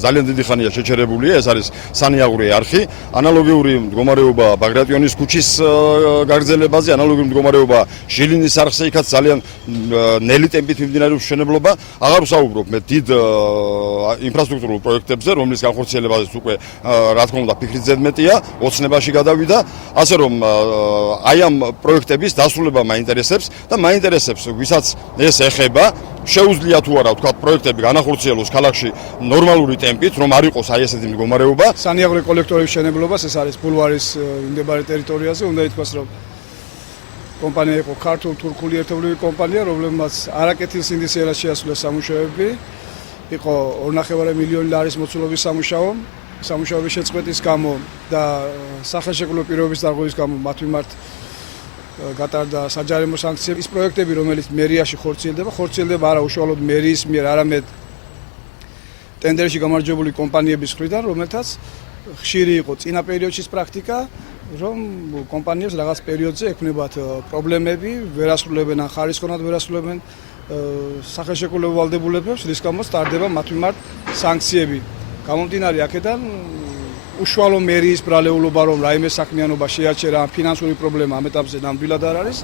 ძალიან დიდი ხანია შეჩერებულია, ეს არის სანიაღვრე არხი. ანალოგიური მდგომარეობა ბაგრატიონის ქუჩის გაგრძელებაზე, ანალოგიური მდგომარეობა ჟილინის არხზე, იქაც ძალიან ნელი ტემპით მიმდინარეობს მშენებლობა. აღარ ვსაუბრობ მე დიდ ინფრასტრუქტურულ პროექტებზე, რომლის განხორციელებაზეც უკვე რა თქმა უნდა ფიქრიც ზედმეტია, ოცნებაში გადავიდა, ასე რომ აი ამ პროექტების დასრულება მაინტერესებს და მაინტერესებს ვისაც ეს ეხება, შეუძლია თუ არა თქვა პროექტები განახორციელოს ქალაქში ნორმალური ტემპით, რომ არ იყოს აი ესეთი მდგომარეობა. სანიაღვრე კოლექტორების მშენებლობას, ეს არის ბულვარის მიმდებარე ტერიტორიაზე, უნდა ითქვას, რომ კომპანია იყო ქართულ-თურქული ერთობლივი კომპანია, რომელმაც არაკეთილ სინდისიერად შეასრულა სამუშაოები. იყო 2.5 მილიონი ლარის მოცულობის სამუშაოების შეწყვეტის გამო და სახელშეკრულო პირობების დარღვევის გამო მათ მიმართ გატარდა საჯარიმო სანქციები. ის პროექტები, რომელიც მერიაში ხორციელდება არა უშუალოდ მერიის მიერ, არამედ ტენდერში გამარჯვებული კომპანიების მხრიდან, რომელთაც ხშირი იყო წინა პერიოდში პრაქტიკა, რომ კომპანიებს რაღაც პერიოდზე ექნებათ პრობლემები, ვერ ასრულებენ ან ხარისხოვნად ვერ ასრულებენ სახელშეკრულებულ ვალდებულებებს, რის გამოც ტარდება მათ მიმართ სანქციები. გამომდინარე აქედან უშუალო მერიის ბრალეულობა, რომ რაიმე საქმიანობა შეაჩერა, ფინანსური პრობლემა ამ ეტაპზე ნამდვილად არ არის.